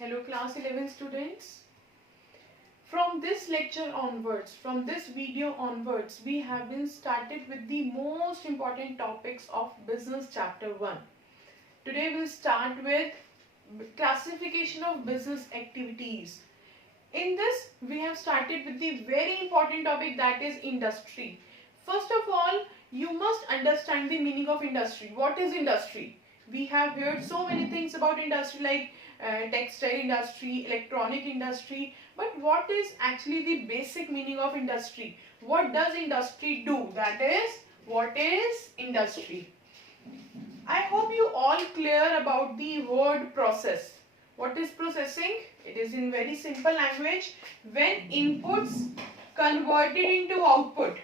Hello class 11 students. From this lecture onwards, from this video onwards, we have been started with the most important topics of business chapter 1. Today we'll start with classification of business activities. In this, we have started with the very important topic, that is industry. First of all, you must understand the meaning of industry. What is industry? We have heard so many things about industry like textile industry, electronic industry, but what is actually the basic meaning of industry? What does industry do? That is, what is industry? I hope you all clear about the word process. What is processing? It is in very simple language, when inputs converted into output.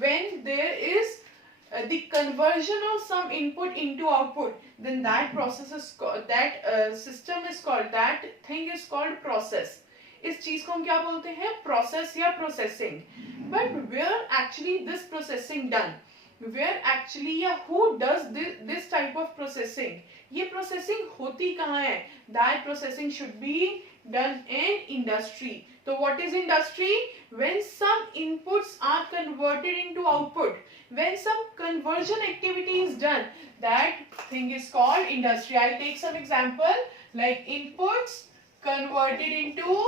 When there is the conversion of some input into output, then that process is called, system is called, that thing is called process. इस चीज को हम क्या बोलते हैं? Process या processing. But where actually this processing done? Where actually या who does this type of processing? ये processing होती कहाँ है? That processing should be done in industry. So what is industry? When some inputs are converted into output, when some conversion activity is done, that thing is called industry. I'll take some example like inputs converted into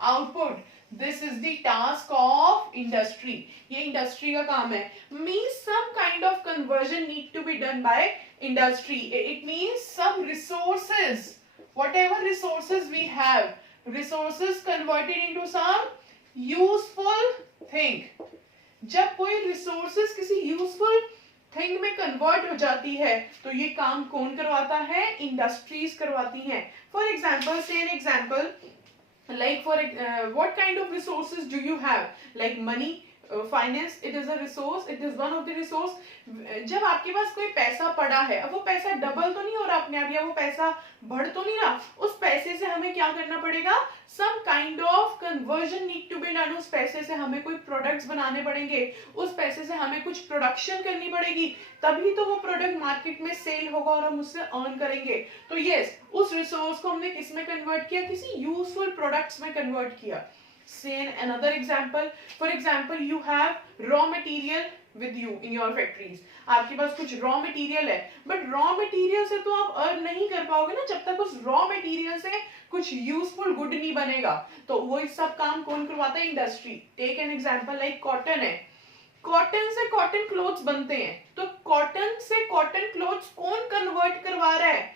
output. This is the task of industry. ये industry का काम है. Means some kind of conversion need to be done by industry. It means some resources, whatever resources we have, resources converted into some useful thing. जब कोई resources किसी useful thing में convert हो जाती है, तो ये काम कौन करवाता है? Industries करवाती हैं. For example, say an example. Like for what kind of resources do you have? Like money, finance, it is a resource, it is one of the resource. जब आपके पास कोई पैसा पड़ा है, अब वो पैसा डबल तो नहीं हो रहा अपने आप, या वो पैसा बढ़ तो नहीं रहा, उस पैसे से हमें क्या करना पड़ेगा? Some kind of conversion need to be done. उस पैसे से हमें कोई प्रोडक्ट्स बनाने पड़ेंगे, उस पैसे से हमें कुछ प्रोडक्शन करनी पड़ेगी, तभी तो वो प्रोडक्ट मार्केट में सेल होगा और हम उससे अर्न करेंगे. तो यस, उस रिसोर्स को हमने किस में कन्वर्ट किया? किसी यूजफुल प्रोडक्ट्स में कन्वर्ट किया. Say another example. For example, you have raw material with you in your factories. आपके पास कुछ raw material है, but raw material से तो आप earn नहीं कर पाओगे ना जब तक उस raw material से कुछ useful good नहीं बनेगा. तो वो इस सब काम कौन करवाता है? Industry. Take an example like cotton है. कॉटन से कॉटन क्लोथ्स बनते हैं, तो कॉटन से कॉटन क्लोथ्स कौन कन्वर्ट करवा रहा है?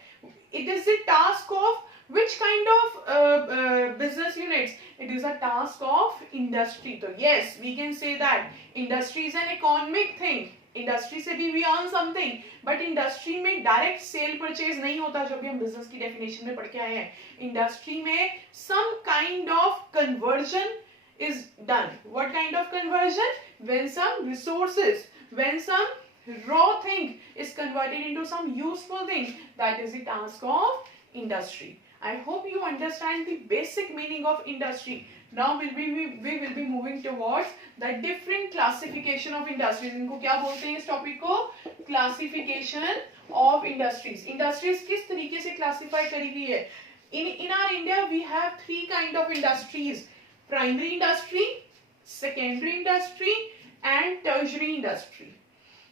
It is the task of which kind of business units? It is a task of industry. So yes, we can say that industry is an economic thing. Industry से भी we earn something, but industry में direct cell purchase नहीं होता जो भी हम business की definition में पढ़ के आए हैं. इंडस्ट्री में some kind of conversion is done. What kind of conversion? When some resources, when some raw thing is converted into some useful thing, that is the task of industry. I hope you understand the basic meaning of industry. Now we will be moving towards the different classification of industries. इनको क्या बोलते हैं इस topic को? Classification of industries. Industries किस तरीके से classify करी गई है? In our India we have three kind of industries: primary industry, secondary industry and tertiary industry.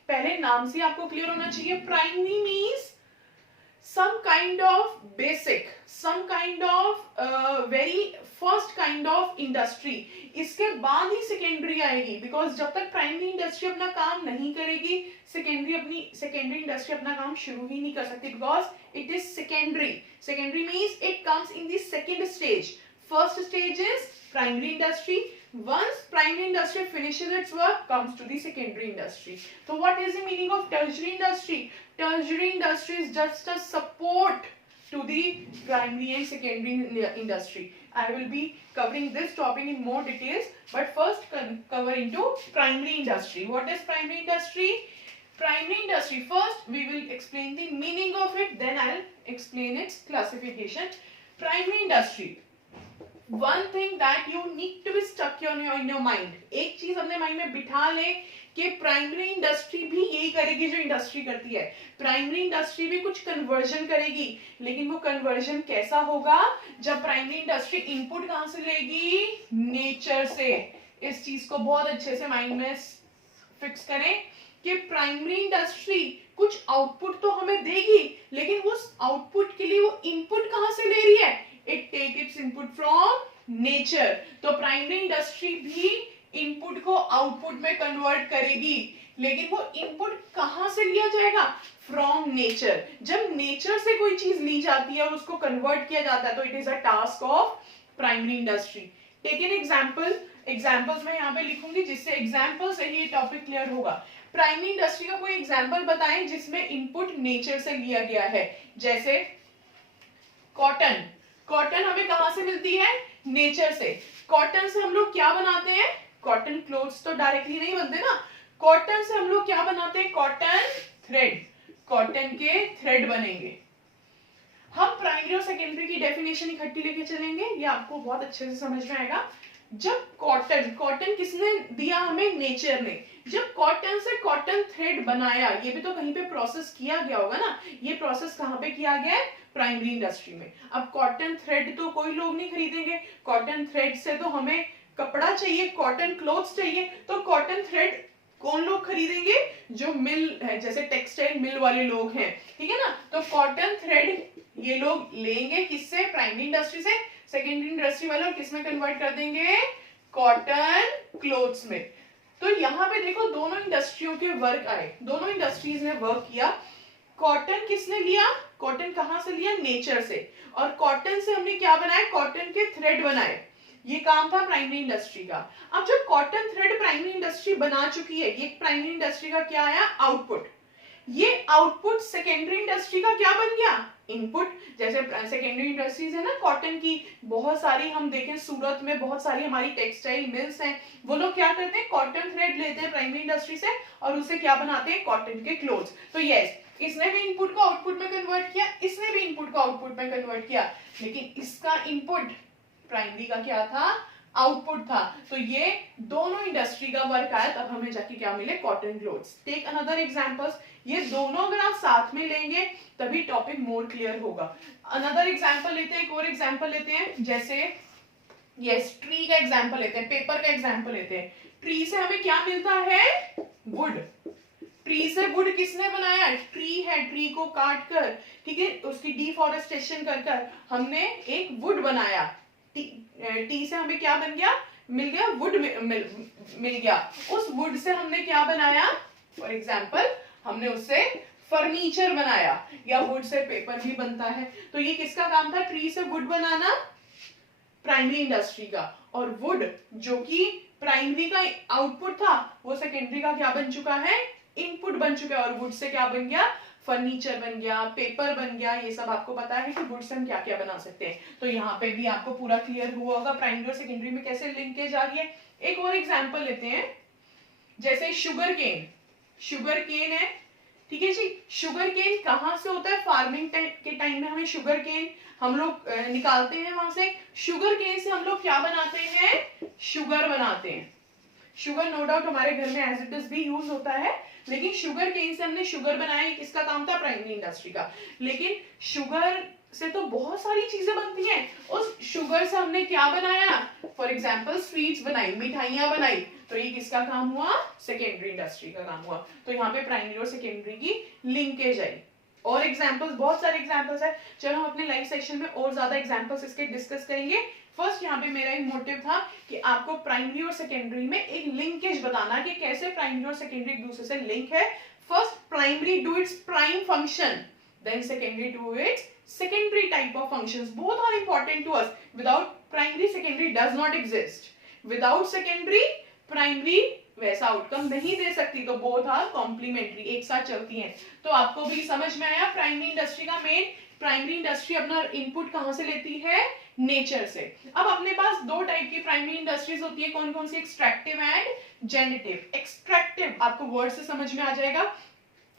पहले नाम से आपको क्लियर होना चाहिए. Primary means some kind of basic, some kind of very first kind of industry. इसके बाद ही secondary आएगी, because जब तक primary industry अपना काम नहीं करेगी, secondary industry अपना काम शुरू ही नहीं कर सकती, because it is secondary. Secondary means it comes in the second stage. First stage is primary industry. Once primary industry finishes its work, comes to the secondary industry. So what is the meaning of tertiary industry? Tertiary industry is just a support to the primary and secondary industry. I will be covering this topic in more details, but first cover into primary industry. What is primary industry? Primary industry, first we will explain the meaning of it, then I'll explain its classification. Primary industry. One thing that you need to be stuck in your mind. एक चीज अपने mind में बिठा ले कि primary industry भी यही करेगी जो इंडस्ट्री करती है। प्राइमरी इंडस्ट्री भी कुछ कन्वर्जन करेगी, लेकिन वो कन्वर्जन कैसा होगा, जब प्राइमरी इंडस्ट्री इनपुट कहां से लेगी, नेचर से। इस चीज को बहुत अच्छे से माइंड में फिक्स करें कि प्राइमरी इंडस्ट्री कुछ आउटपुट तो हमें देगी, लेकिन उस आउटपुट के लिए वो इनपुट कहां से ले रही है, it take its input from nature. तो प्राइमरी इंडस्ट्री भी इनपुट को आउटपुट में कन्वर्ट करेगी, लेकिन वो इनपुट कहां से लिया जाएगा, फ्रॉम नेचर। जब नेचर से कोई चीज ली जाती है और उसको कन्वर्ट किया जाता है तो it is a task of primary industry. Take an example, examples मैं यहाँ पे लिखूंगी जिससे एग्जांपल से ही ये टॉपिक क्लियर होगा। प्राइमरी इंडस्ट्री का कोई एग्जांपल बताएं जिसमें इनपुट नेचर से लिया गया है। जैसे कॉटन, कॉटन हमें कहां से मिलती है, नेचर से। कॉटन से हम लोग क्या बनाते हैं, कॉटन क्लोथ्स तो डायरेक्टली नहीं बनते ना, कॉटन से हम लोग क्या बनाते हैं, कॉटन थ्रेड, कॉटन के थ्रेड बनेंगे। हम प्राइमरी और सेकेंडरी की डेफिनेशन इकट्ठी लेके चलेंगे, ये आपको बहुत अच्छे से समझ में आएगा। जब कॉटन, कॉटन किसने दिया हमें, नेचर ने। जब कॉटन से कॉटन थ्रेड बनाया, ये भी तो कहीं पे प्रोसेस किया गया होगा ना, ये प्रोसेस कहाँ पे किया गया है, प्राइमरी इंडस्ट्री में। अब कॉटन थ्रेड तो कोई लोग नहीं खरीदेंगे, कॉटन थ्रेड से तो हमें कपड़ा चाहिए, कॉटन क्लोथ्स चाहिए, तो कॉटन थ्रेड कौन लोग खरीदेंगे, जो मिल है, जैसे टेक्सटाइल मिल वाले लोग हैं, ठीक है ना। तो कॉटन थ्रेड ये लोग लेंगे किससे, प्राइमरी इंडस्ट्री से। सेकेंडरी इंडस्ट्री वाले किस में कन्वर्ट कर देंगे, कॉटन क्लोथ्स में। तो यहाँ पे देखो दोनों इंडस्ट्रियों के वर्क आए, दोनों इंडस्ट्रीज ने वर्क किया। कॉटन किसने लिया, कॉटन कहां से लिया, नेचर से। और कॉटन से हमने क्या बनाया, कॉटन के थ्रेड बनाए, ये काम था प्राइमरी इंडस्ट्री का। अब जब कॉटन थ्रेड प्राइमरी इंडस्ट्री बना चुकी है, ये प्राइमरी इंडस्ट्री का क्या आया, आउटपुट। ये आउटपुट सेकेंडरी इंडस्ट्री का क्या बन गया, इनपुट। जैसे सेकेंडरी इंडस्ट्रीज है ना कॉटन की, बहुत सारी हम देखें सूरत में बहुत सारी हमारी टेक्सटाइल मिल्स हैं, वो लोग क्या करते हैं, कॉटन थ्रेड लेते हैं प्राइमरी इंडस्ट्री से और उसे क्या बनाते हैं, कॉटन के क्लोथ्स। तो यस, इसने भी इनपुट को आउटपुट में कन्वर्ट किया, इसने भी इनपुट को आउटपुट में कन्वर्ट किया, लेकिन इसका इनपुट प्राइमरी का क्या था, आउटपुट था। तो ये दोनों इंडस्ट्री का वर्क आया, तब हमें जाके क्या मिले, cotton clothes. Take another examples, ये दोनों अगर आप साथ में लेंगे तभी टॉपिक मोर क्लियर होगा। अनदर एग्जांपल लेते हैं, एक और एग्जांपल लेते हैं, जैसे यस ट्री का एग्जांपल लेते हैं, पेपर का एग्जांपल लेते हैं। ट्री से हमें क्या मिलता है, वुड। ट्री से वुड किसने बनाया, ट्री है, ट्री को काट कर, ठीक है, उसकी डिफॉरेस्टेशन कर हमने एक वुड बनाया। टी से हमें क्या बन गया, मिल गया वुड, मिल गया। उस वुड से हमने क्या बनाया, फॉर एग्जाम्पल हमने उससे फर्नीचर बनाया, या वुड से पेपर भी बनता है। तो ये किसका काम था, ट्री से वुड बनाना, प्राइमरी इंडस्ट्री का। और वुड जो कि प्राइमरी का आउटपुट था, वो सेकेंडरी का क्या बन चुका है, इनपुट बन चुका है। और वुड से क्या बन गया, फर्नीचर बन गया, पेपर बन गया। ये सब आपको पता है कि वुड से हम क्या क्या बना सकते हैं। तो यहाँ पे भी आपको पूरा क्लियर हुआ होगा प्राइमरी और सेकेंडरी में कैसे लिंकेज आ रही है। एक और एग्जांपल लेते हैं, जैसे शुगर केन। शुगर केन है, ठीक है जी। शुगर केन कहाँ से होता है, फार्मिंग के टाइम में हमें शुगर केन हम लोग निकालते हैं वहां से। शुगर केन से हम लोग क्या बनाते हैं, शुगर बनाते हैं। शुगर नो डाउट हमारे घर में एज इट इज भी यूज होता है, लेकिन शुगर केन से हमने शुगर बनाया, किसका काम था, प्राइमरी इंडस्ट्री का। लेकिन शुगर से तो बहुत सारी चीजें बनती हैं, उस शुगर से हमने क्या बनाया, फॉर एग्जाम्पल स्वीट्स बनाई, मिठाइयां बनाई, तो ये किसका काम हुआ, सेकेंडरी इंडस्ट्री का काम हुआ। तो यहाँ पे प्राइमरी और सेकेंडरी की लिंकेज आई। और एग्जाम्पल्स, बहुत सारे एग्जाम्पल्स है, चलो हम अपने लाइव सेक्शन में और ज्यादा एग्जाम्पल्स इसके डिस्कस करेंगे। फर्स्ट यहाँ पे मेरा एक मोटिव था कि आपको प्राइमरी और सेकेंडरी में एक लिंकेज बताना कि कैसे प्राइमरी और सेकेंडरी एक दूसरे से लिंक है। First primary do its prime function, then secondary do its secondary type of functions. Both are important to us. Without primary, secondary does not exist. Without secondary, primary वैसा outcome नहीं दे सकती। तो both are complementary, एक साथ चलती हैं। तो आपको भी समझ में आया प्राइमरी इंडस्ट्री का मेन, प्राइमरी इंडस्ट्री अपना इनपुट कहां से लेती है, नेचर से। अब अपने पास दो टाइप की प्राइमरी इंडस्ट्रीज होती है, कौन कौन सी, एक्सट्रैक्टिव एंड जेनेटिव। एक्सट्रैक्टिव आपको वर्ड से समझ में आ जाएगा।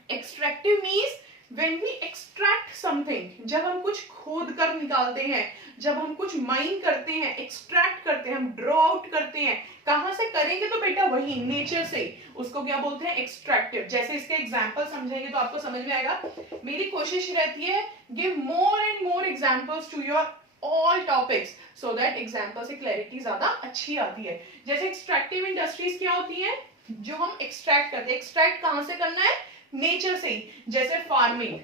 Extractive means when we extract something, जब हम कुछ खोद कर निकालते हैं, जब हम कुछ माइन करते हैं, एक्सट्रैक्ट करते हैं, हम ड्रॉ आउट करते हैं, कहां से करेंगे तो बेटा वही नेचर से, उसको क्या बोलते हैं एक्सट्रैक्टिव। जैसे इसके एग्जांपल समझेंगे तो आपको समझ में आएगा। मेरी कोशिश रहती है give more and more examples to your all topics so that example से क्लैरिटी ज्यादा अच्छी आती है। जैसे एक्सट्रैक्टिव इंडस्ट्रीज क्या होती है, जो हम एक्सट्रैक्ट करते हैं, एक्सट्रैक्ट कहां से करना है नेचर से ही। जैसे farming,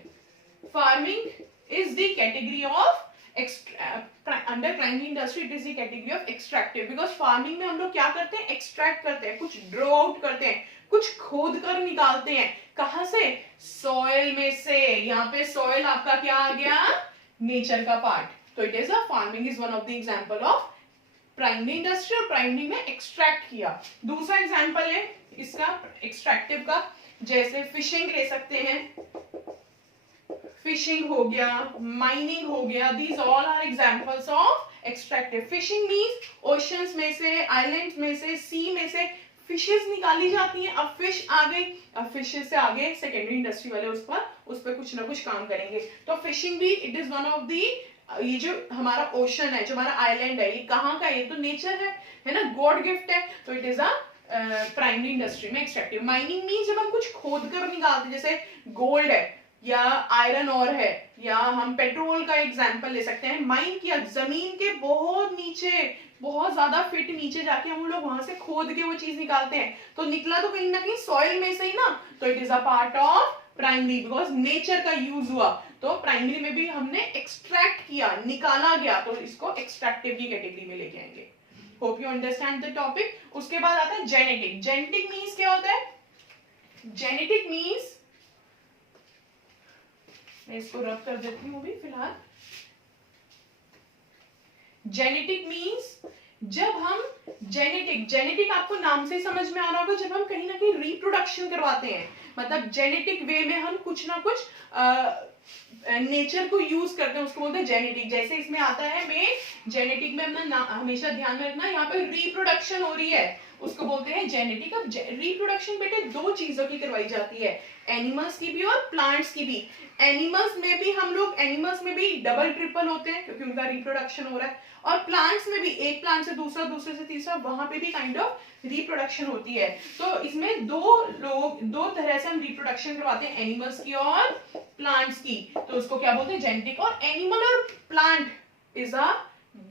farming is the category of under primary industry, it is the category of extractive, because farming में हम लोग क्या करते हैं एक्सट्रैक्ट करते हैं, कुछ ड्रॉ आउट करते हैं, कुछ खोद कर निकालते हैं, कहां से सॉइल में से। यहाँ पे सॉइल आपका क्या आ गया नेचर का पार्ट, तो it is a farming is one of the example of primary industry, और प्राइमरी में एक्सट्रैक्ट किया। दूसरा एग्जांपल है इसका एक्सट्रैक्टिव का, जैसे फिशिंग ले सकते हैं, फिशिंग हो गया, माइनिंग हो गया, these all are examples of extractive. Fishing means oceans में से, आइलैंड्स में से, सी में से फिशेस निकाली जाती हैं। अब फिश आ गई, अब फिशेस से आगे सेकेंडरी इंडस्ट्री वाले उस पर कुछ ना कुछ काम करेंगे। तो फिशिंग भी it is one of the, ये जो हमारा ओशन है, जो हमारा आइलैंड है, ये कहाँ का, ये तो नेचर है ना, गॉड गिफ्ट है, तो it is a primary industry में एक्सट्रैक्टिव। माइनिंग मींस जब हम कुछ खोद कर निकालते, जैसे गोल्ड है या आयरन और है, या हम पेट्रोल का एग्जांपल ले सकते हैं। माइन किया जमीन के बहुत नीचे, बहुत ज्यादा फिट नीचे जाके हम लोग वहां से खोद के वो चीज निकालते हैं, तो निकला तो कहीं ना कहीं सॉइल में से ही ना, तो it is a part of primary, because nature का यूज हुआ। तो प्राइमरी में भी हमने एक्सट्रैक्ट किया, निकाला गया, तो इसको एक्सट्रैक्टिव की कैटेगरी में लेके आएंगे। Hope you understand the topic. उसके बाद आता है जेनेटिक। जेनेटिक मीन्स क्या होता है, जेनेटिक मीन्स, मैं इसको रब कर देती हूँ अभी फिलहाल। जेनेटिक मीन्स जब हम जेनेटिक आपको नाम से समझ में आ रहा होगा, जब हम कहीं ना कहीं रिप्रोडक्शन करवाते हैं, मतलब जेनेटिक वे में हम कुछ ना कुछ नेचर को यूज करते हैं, उसको बोलते हैं जेनेटिक। जैसे इसमें आता है में जेनेटिक में अपना हमेशा ध्यान में रखना, यहाँ पे रिप्रोडक्शन हो रही है, उसको बोलते हैं जेनेटिक। अब रिप्रोडक्शन बेटे दो चीजों की करवाई जाती है, एनिमल्स की भी और प्लांट्स की भी। एनिमल्स में भी हम लोग, एनिमल्स में भी डबल ट्रिपल होते हैं क्योंकि उनका रिप्रोडक्शन हो रहा है, और प्लांट्स में भी एक प्लांट से दूसरा, दूसरे से तीसरा, वहां पे भी काइंड ऑफ रिप्रोडक्शन होती है। तो इसमें दो तरह से हम रिप्रोडक्शन करवाते हैं, एनिमल्स की और प्लांट्स की, तो उसको क्या बोलते हैं जेनेटिक। और एनिमल और plant is a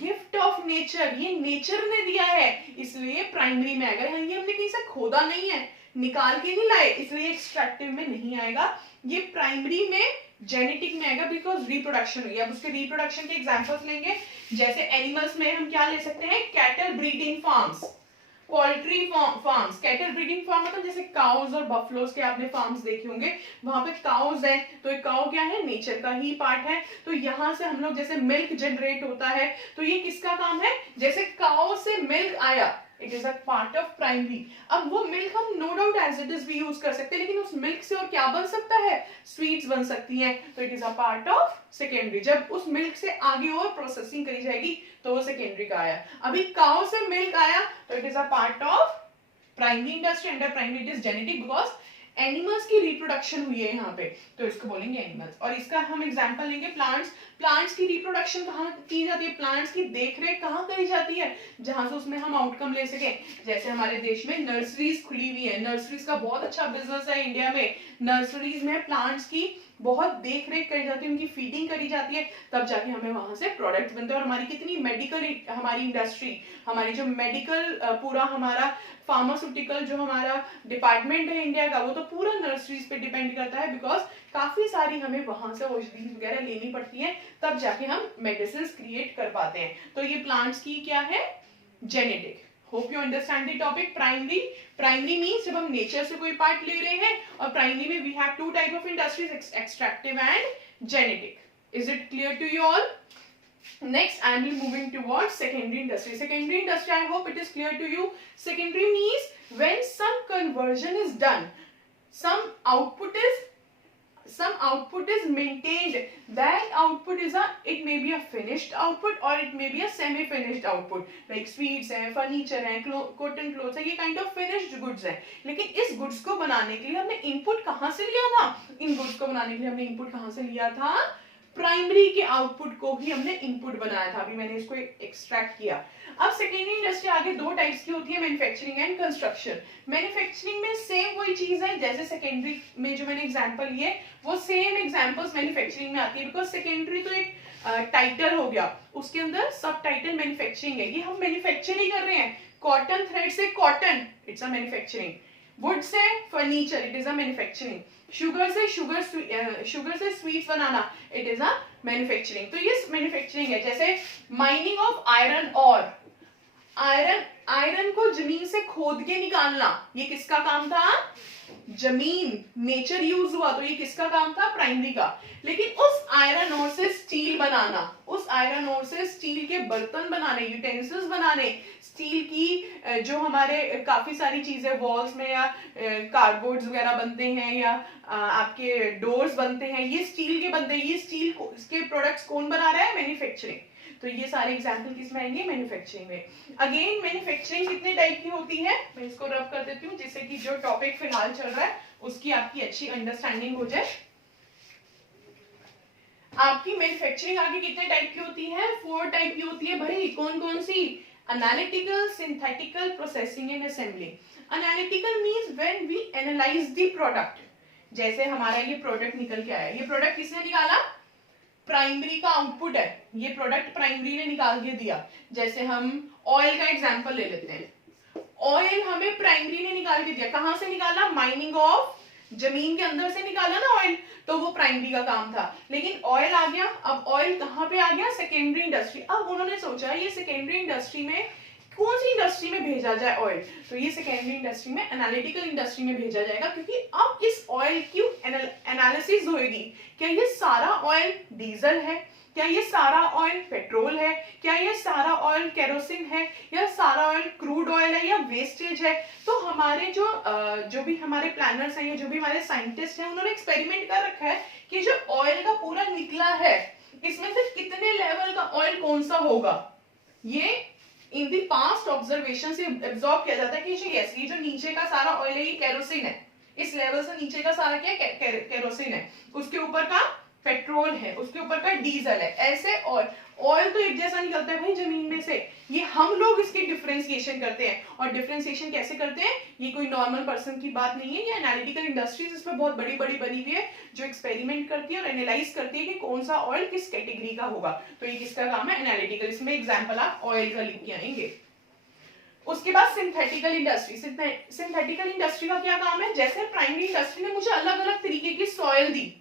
gift of nature, ये नेचर ने दिया है, इसलिए प्राइमरी में आएगा। ये हमने कहीं से खोदा नहीं है, निकाल के नहीं लाए, इसलिए एक्सट्रैक्टिव में नहीं आएगा, ये प्राइमरी में जेनेटिक में आएगा, बिकॉज रिप्रोडक्शन हुई। अब उसके रिप्रोडक्शन के एग्जांपल्स लेंगे, जैसे एनिमल्स में हम क्या ले सकते हैं, cattle breeding farms, poultry farms. Cattle breeding farm मतलब जैसे काउज और बफलोज के आपने फार्म्स देखे होंगे, वहां पे काउज है, तो एक काउ क्या है नेचर का ही पार्ट है, तो यहाँ से हम लोग जैसे मिल्क जनरेट होता है, तो ये किसका काम है, जैसे काउ से मिल्क आया, it is a part of primary. अब वो मिल्क हम no doubt as it is भी यूज कर सकते हैं, लेकिन उस मिल्क से और क्या बन सकता है, स्वीट्स बन सकती हैं, तो it is a part of secondary. जब उस मिल्क से आगे और प्रोसेसिंग करी जाएगी तो वो सेकेंडरी का आया। अभी काउ से मिल्क आया तो it is a part of primary industry. Under primary it is genetic, because animals की रिप्रोडक्शन हुई है यहाँ पे, तो इसको बोलेंगे एनिमल्स। और इसका हम एग्जांपल लेंगे प्लांट्स। प्लांट्स की रिप्रोडक्शन कहाँ की जाती है, प्लांट्स की देखरेख कहाँ करी जाती है, जहां से उसमें हम आउटकम ले सके। जैसे हमारे देश में नर्सरीज खुली हुई है, नर्सरीज का बहुत अच्छा बिजनेस है इंडिया में। नर्सरीज में प्लांट्स की बहुत देख रेख करी जाती है, उनकी फीडिंग करी जाती है, तब जाके हमें वहां से प्रोडक्ट बनते हैं। और हमारी कितनी मेडिकल, हमारी इंडस्ट्री, हमारी जो मेडिकल पूरा हमारा फार्मास्यूटिकल जो हमारा डिपार्टमेंट है इंडिया का, वो तो पूरा नर्सरीज पे डिपेंड करता है, बिकॉज काफी सारी हमें वहां से औषधि वगैरह लेनी पड़ती है, तब जाके हम मेडिसिन क्रिएट कर पाते हैं। तो ये प्लांट्स की क्या है, genetic. Hope you understand the topic. Primary means जब हम नेचर से कोई पार्ट ले रहे हैं, और प्राइमरी में we have two type of industries, extractive and genetic. Is it clear to you all? Next, I will moving towards secondary industry. Secondary industry, I hope it is clear to you. Secondary means when some conversion is done, some output is some output is maintained, that output is it may be a finished output or it may be a semi finished output, like sweets है, furniture है, cotton clothes है, ये kind of finished goods है. लेकिन इस goods को बनाने के लिए हमने input कहाँ से लिया था? इन goods को बनाने के लिए हमने input कहाँ से लिया था? प्राइमरी के आउटपुट को भी हमने इनपुट बनाया था. अभी मैंने इसको एक्सट्रैक्ट किया. अब सेकेंडरी इंडस्ट्री आगे दो टाइप्स की होती है, मैन्युफैक्चरिंग एंड कंस्ट्रक्शन. मैन्युफैक्चरिंग में सेम वही चीज है जैसे सेकेंडरी में जो मैंने एग्जांपल लिए, वो सेम एग्जांपल्स मैन्युफैक्चरिंग में आती है. बिकॉज सेकेंडरी तो एक टाइटल हो गया, उसके अंदर सब टाइटल मैन्युफैक्चरिंग है. ये हम मैन्युफैक्चर ही कर रहे हैं. कॉटन थ्रेड से cotton, it's a manufacturing. Wood से furniture, it is a manufacturing. Sugar से स्वीट्स बनाना, इट इज अ मैन्युफैक्चरिंग. तो ये मैन्युफैक्चरिंग है. जैसे माइनिंग ऑफ आयरन और आयरन को जमीन से खोद के निकालना, ये किसका काम था? जमीन, नेचर यूज हुआ, तो ये किसका काम था? प्राइमरी का. लेकिन उस आयरन ओर से स्टील बनाना, उस आयरन ओर से स्टील के बर्तन बनाने, यूटेंसिल्स बनाने, स्टील की जो हमारे काफी सारी चीजें वॉल्स में या कार्डबोर्ड्स वगैरह बनते हैं या आपके डोर्स बनते हैं, ये स्टील के बनते हैं. ये स्टील के प्रोडक्ट्स कौन बना रहा है? मैन्युफैक्चरिंग. तो ये सारे एग्जाम्पल किसमें आएंगे? मैन्युफैक्चरिंग में. अगेन मैन्युफैक्चरिंग कितने टाइप की होती है, मैं इसको रब कर देती हूँ जिससे कि जो टॉपिक फिलहाल चल रहा है उसकी आपकी अच्छी अंडरस्टैंडिंग हो जाए. आपकी मैन्युफैक्चरिंग आगे कितने टाइप की होती है? 4 टाइप की होती है भाई. कौन कौन सी? Analytical, synthetical, processing and assembly. Analytical means when we analyze the product. जैसे हमारा ये प्रोडक्ट निकल के आया, ये प्रोडक्ट किसने निकाला? प्राइमरी का आउटपुट है. ये प्रोडक्ट प्राइमरी ने निकाल के दिया. जैसे हम ऑयल का एग्जांपल ले लेते हैं. ऑयल हमें प्राइमरी ने निकाल के दिया. कहां से निकाला? माइनिंग ऑफ, जमीन के अंदर से निकाला ना ऑयल, तो वो प्राइमरी का काम था. लेकिन ऑयल आ गया. अब ऑयल कहां पे आ गया? Secondary industry. अब उन्होंने सोचा ये सेकेंडरी इंडस्ट्री में कौन सी इंडस्ट्री में भेजा जाए ऑयल, तो ये सेकेंडरी इंडस्ट्री में, एनालिटिकल इंडस्ट्री में भेजा जाएगा. क्योंकि अब इस ऑयल की एनालिसिस होगी. क्या ये सारा ऑयल डीजल है? क्या ये सारा ऑयल पेट्रोल है? क्या ये सारा ऑयल केरोसिन है? या सारा ऑयल क्रूड ऑयल है या वेस्टेज है? तो हमारे जो भी हमारे प्लानर्स हैं या जो भी हमारे साइंटिस्ट हैं, उन्होंने एक्सपेरिमेंट कर रखा है कि जो ऑयल का पूरा निकला है इसमें से कितने लेवल का ऑयल कौन सा होगा. ये इन दी पास्ट ऑब्जर्वेशन से एब्जॉर्ब किया जाता है कि यस, ये जो नीचे का सारा ऑयल है ये केरोसिन है. इस लेवल से नीचे का सारा क्या केरोसिन है. उसके ऊपर का पेट्रोल है, उसके ऊपर का डीजल है. ऐसे ऑयल तो एक जैसा निकलता है भाई जमीन में से. ये हम लोग इसकी डिफरेंशिएशन करते हैं. और डिफरेंशिएशन कैसे करते हैं? ये कोई नॉर्मल पर्सन की बात नहीं है. ये एनालिटिकल इंडस्ट्रीज इसमें बहुत बड़ी बड़ी बनी हुई है जो एक्सपेरिमेंट करती है और एनालाइज करती है कि कौन सा ऑयल किस कैटेगरी का होगा. तो ये किसका काम है? एनालिटिकल. इसमें एग्जाम्पल आप ऑयल का लिख के आएंगे. उसके बाद सिंथेटिकल इंडस्ट्री. सिंथेटिकल इंडस्ट्री का क्या काम है? जैसे प्राइमरी इंडस्ट्री ने मुझे अलग अलग तरीके की सॉइल दी.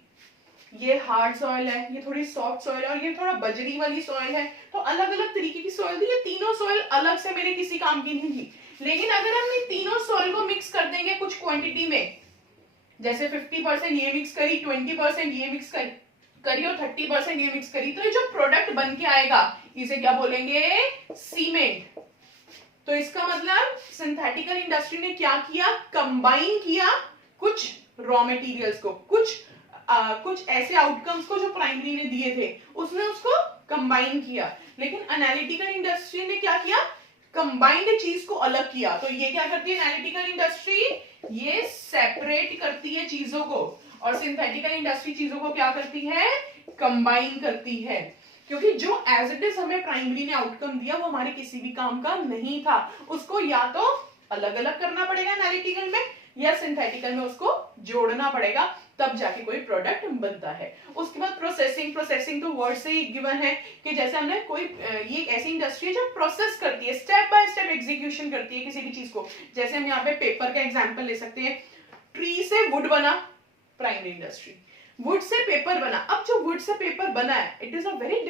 ये हार्ड सॉइल है, ये थोड़ी सॉफ्ट सॉइल है और ये थोड़ा बजरी वाली सॉइल है. तो अलग अलग तरीके की सॉइल दी. ये तीनों सॉइल अलग से मेरे किसी काम की नहीं थी. लेकिन अगर हम इन तीनों सॉइल को मिक्स कर देंगे कुछ क्वांटिटी में, जैसे 50% ये मिक्स करी, 20% ये मिक्स करी और 30% ये मिक्स करी, तो ये जो प्रोडक्ट बन के आएगा इसे क्या बोलेंगे? सीमेंट. तो इसका मतलब सिंथेटिकल इंडस्ट्री ने क्या किया? कंबाइन किया कुछ रॉ मटेरियल्स को, कुछ ऐसे आउटकम्स को जो प्राइमरी ने दिए थे, उसने उसको कंबाइन किया. लेकिन एनालिटिकल इंडस्ट्री ने क्या किया? कंबाइंड चीज को अलग किया. तो ये क्या करती है एनालिटिकल इंडस्ट्री? ये सेपरेट करती है चीजों को. और सिंथेटिकल इंडस्ट्री चीजों को क्या करती है? कंबाइन करती है. क्योंकि जो एज इट इज हमें प्राइमरी ने आउटकम दिया वो हमारे किसी भी काम का नहीं था. उसको या तो अलग अलग करना पड़ेगा एनालिटिकल में या सिंथेटिकल में उसको जोड़ना पड़ेगा, तब जाके कोई प्रोडक्ट बनता है. उसके बाद प्रोसेसिंग तो वर्ड से ही गिवन है कि जैसे हमने कोई ये एक ऐसी इंडस्ट्री है जो प्रोसेस करती है, स्टेप बाय स्टेप एग्जीक्यूशन करती है किसी भी चीज को. जैसे हम यहाँ पे पेपर का एग्जांपल ले सकते हैं. ट्री से वुड बना, primary industry. Would say paper बना. अब जो वुड से पेपर बना है, it is a very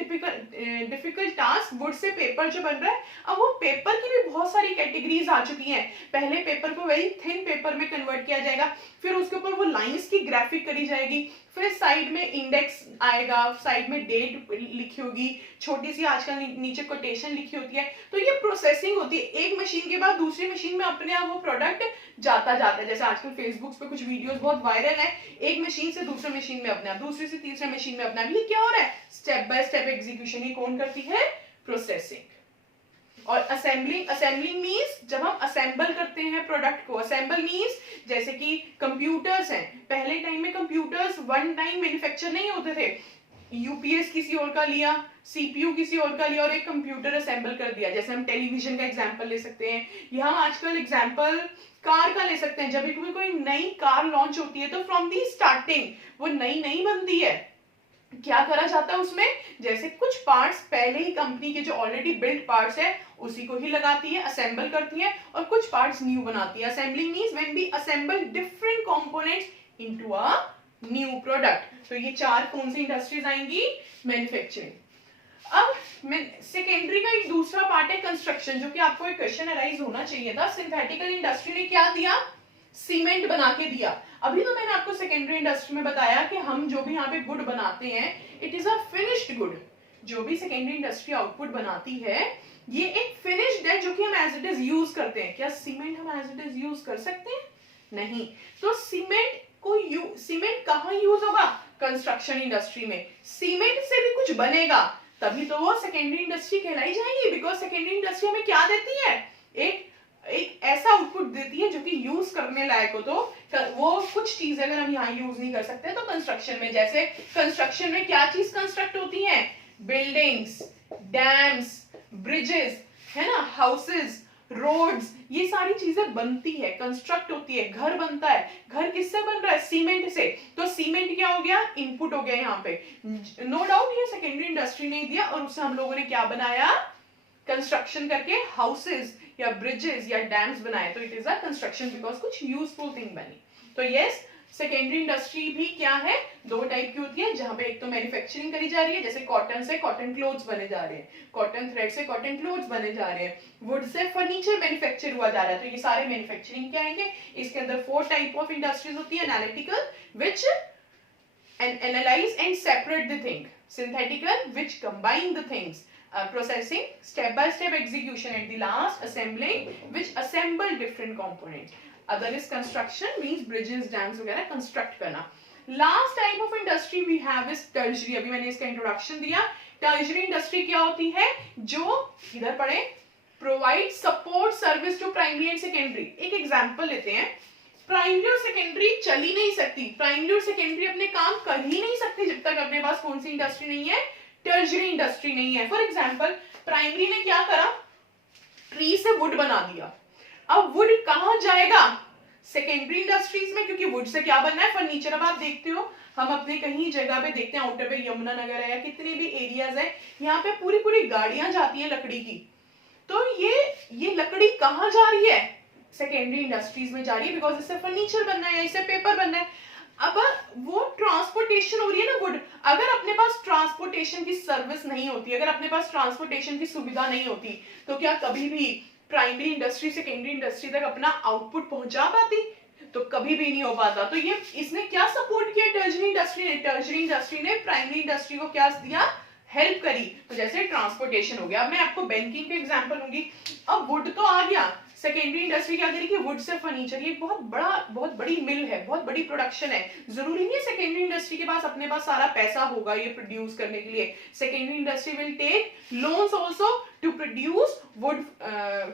difficult task. Would say paper जो बन रहा है, अब वो पेपर की भी बहुत सारी कैटेगरीज आ चुकी हैं. पहले पेपर को वेरी थिन पेपर में कन्वर्ट किया जाएगा, फिर उसके ऊपर वो लाइंस की ग्राफिक करी जाएगी, फिर साइड में इंडेक्स आएगा, साइड में डेट लिखी होगी, छोटी सी आजकल नीचे कोटेशन लिखी होती है। तो ये प्रोसेसिंग होती है, एक मशीन के बाद दूसरी मशीन में अपने आप वो प्रोडक्ट जाता जाता है। जैसे आजकल फेसबुक पे कुछ वीडियोस बहुत वायरल है, एक मशीन से दूसरे मशीन में अपने आप, दूसरी से तीसरे मशीन में अपने आप। ये क्या हो रहा है? Step by step execution. ये कौन करती है? प्रोसेसिंग। और असेंबलिंग मीन्स जब हम असेंबल करते हैं प्रोडक्ट को। असेंबल मीन्स जैसे कि कंप्यूटर्स हैं, पहले टाइम में कंप्यूटर्स वन टाइम मैन्युफैक्चर नहीं होते थे। यूपीएस किसी और का लिया, सीपीयू किसी और का लिया और एक कंप्यूटर असेंबल कर दिया। जैसे हम टेलीविजन का एग्जांपल ले सकते हैं, या हम आजकल एग्जांपल कार का ले सकते हैं। जब भी कोई नई कार लॉन्च होती है तो फ्रॉम दी स्टार्टिंग वो नई बनती है, क्या करा जाता है उसमें, जैसे कुछ पार्ट्स पहले ही कंपनी के जो ऑलरेडी बिल्ड पार्ट्स है उसी को ही लगाती है, असेंबल करती है, और कुछ पार्ट्स न्यू बनाती है। Assembling means when we assemble different components into a new product. तो ये चार कौन सी इंडस्ट्रीज आएंगी? मैन्युफैक्चरिंग। अब सेकेंडरी का एक दूसरा पार्ट है कंस्ट्रक्शन, जो कि आपको एक क्वेश्चन अराइज होना चाहिए था। सिंथेटिकल इंडस्ट्री ने क्या दिया? सीमेंट बना के दिया। अभी तो मैंने आपको सेकेंडरी इंडस्ट्री में बताया कि हम जो भी यहाँ पे गुड बनाते हैं it is a finished good. जो भी सेकेंडरी इंडस्ट्री आउटपुट बनाती है ये एक फिनिश्ड है जो कि हम एज इट इज यूज करते हैं। क्या सीमेंट हम एज इट इज यूज कर सकते हैं? नहीं। तो सीमेंट कहाँ यूज होगा? कंस्ट्रक्शन इंडस्ट्री में। सीमेंट से भी कुछ बनेगा तभी तो वो सेकेंडरी इंडस्ट्री कहलाई जाएगी, बिकॉज सेकेंडरी इंडस्ट्री हमें क्या देती है? एक ऐसा आउटपुट देती है जो कि यूज करने लायक हो। तो वो कुछ चीजें अगर हम यहाँ यूज नहीं कर सकते तो कंस्ट्रक्शन में, जैसे कंस्ट्रक्शन में क्या चीज कंस्ट्रक्ट होती है? बिल्डिंग्स, डैम्स, ब्रिजेस, है ना, हाउसेस, रोड्स, ये सारी चीजें बनती है, कंस्ट्रक्ट होती है। घर बनता है, घर किससे बन रहा है? सीमेंट से। तो सीमेंट क्या हो गया? इनपुट हो गया यहाँ पे। नो डाउट ये सेकेंडरी इंडस्ट्री ने दिया और उससे हम लोगों ने क्या बनाया? कंस्ट्रक्शन करके हाउसेस या ब्रिजेस या डैम्स बनाए। तो it is a construction because कुछ यूजफुल थिंग बनी। तो यस, सेकेंडरी इंडस्ट्री भी क्या है? दो टाइप की होती है, जहां पे एक तो मैन्युफैक्चरिंग करी जा रही है, जैसे कॉटन से कॉटन क्लोथ्स बने जा रहे हैं, कॉटन थ्रेड से कॉटन क्लोथ्स बने जा रहे हैं, वुड से फर्नीचर मैन्युफैक्चर हुआ जा रहा है। तो ये सारे मैन्युफैक्चरिंग क्या आएंगे? इसके अंदर 4 टाइप ऑफ इंडस्ट्रीज होती है। Analytical which analyze and separate the thing, synthetical which combine the things, processing, step by step execution, and the last assembling which assemble different components. Other is construction means bridges, dams वगैरह construct करना। Last type of industry we have is tertiary। अभी मैंने इसका introduction दिया। tertiary industry क्या होती है? जो इधर पढ़े, provide support service to primary and secondary। एक example लेते हैं। प्राइमरी और सेकेंडरी चल ही नहीं सकती, प्राइमरी और सेकेंडरी अपने काम कर ही नहीं सकती जब तक अपने पास कौन सी इंडस्ट्री नहीं है? टर्शरी इंडस्ट्री नहीं है। फॉर एग्जांपल प्राइमरी ने क्या करा? ट्री से वुड बना दिया। अब वुड कहां जाएगा? सेकेंडरी इंडस्ट्रीज में, क्योंकि वुड से क्या बनना है? फर्नीचर। अब आप देखते हो हम अपने कहीं जगह पे देखते हैं, आउटर पे यमुना नगर है या कितने भी एरियाज है, यहाँ पे पूरी पूरी गाड़ियां जाती है लकड़ी की। तो ये लकड़ी कहां जा रही है? सेकेंडरी इंडस्ट्रीज में जा रही है, बिकॉज इससे फर्नीचर बनना है, इससे पेपर बनना है। अब वो ट्रांसपोर्टेशन हो रही है ना वुड। अगर अपने पास ट्रांसपोर्टेशन की सर्विस नहीं होती, अगर अपने पास ट्रांसपोर्टेशन की सुविधा नहीं होती, तो क्या कभी भी प्राइमरी इंडस्ट्री सेकेंडरी इंडस्ट्री तक अपना आउटपुट पहुंचा पाती? तो कभी भी नहीं हो पाता। तो ये इसने क्या सपोर्ट किया? टर्शरी इंडस्ट्री ने। टर्शरी इंडस्ट्री ने प्राइमरी इंडस्ट्री को क्या दिया? हेल्प करी। तो जैसे ट्रांसपोर्टेशन हो गया। अब मैं आपको बैंकिंग के एग्जांपल दूंगी। अब वुड तो आ गया, सेकेंडरी इंडस्ट्री क्या करेगी? वुड से फर्नीचर। ये बहुत बड़ी मिल है, बहुत बड़ी प्रोडक्शन है। जरूरी नहीं है सेकेंडरी इंडस्ट्री के पास अपने पास सारा पैसा होगा ये प्रोड्यूस करने के लिए। Secondary industry will take loans also to produce wood,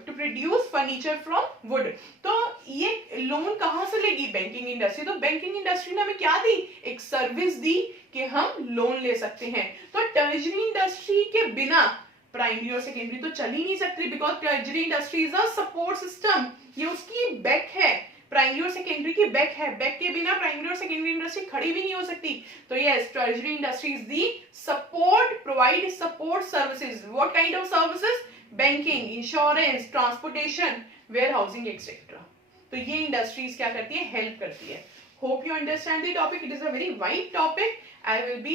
to produce furniture from wood. तो ये लोन कहां से लेगी? Banking industry. तो बैंकिंग इंडस्ट्री ने हमें क्या दी? एक सर्विस दी कि हम लोन ले सकते हैं। तो टर्शरी इंडस्ट्री के बिना प्राइमरी और सेकेंडरी तो चल ही नहीं सकती, because tertiary industry is a support system. ये उसकी बैक है, प्राइमरी और सेकेंडरी की बैक है। बैक के बिना प्राइमरी और सेकेंडरी इंडस्ट्री खड़ी भी नहीं हो सकती। तो yes, tertiary industry is the support, provide support services. What kind of services? Banking, insurance, transportation, warehousing etcetera. तो ये इंडस्ट्रीज क्या करती है? हेल्प करती है। Hope you understand the topic. It is a very wide topic. I will be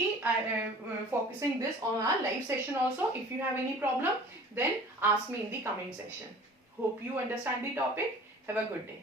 focusing this on our live session also. If you have any problem, then ask me in the comment section. Hope you understand the topic. Have a good day.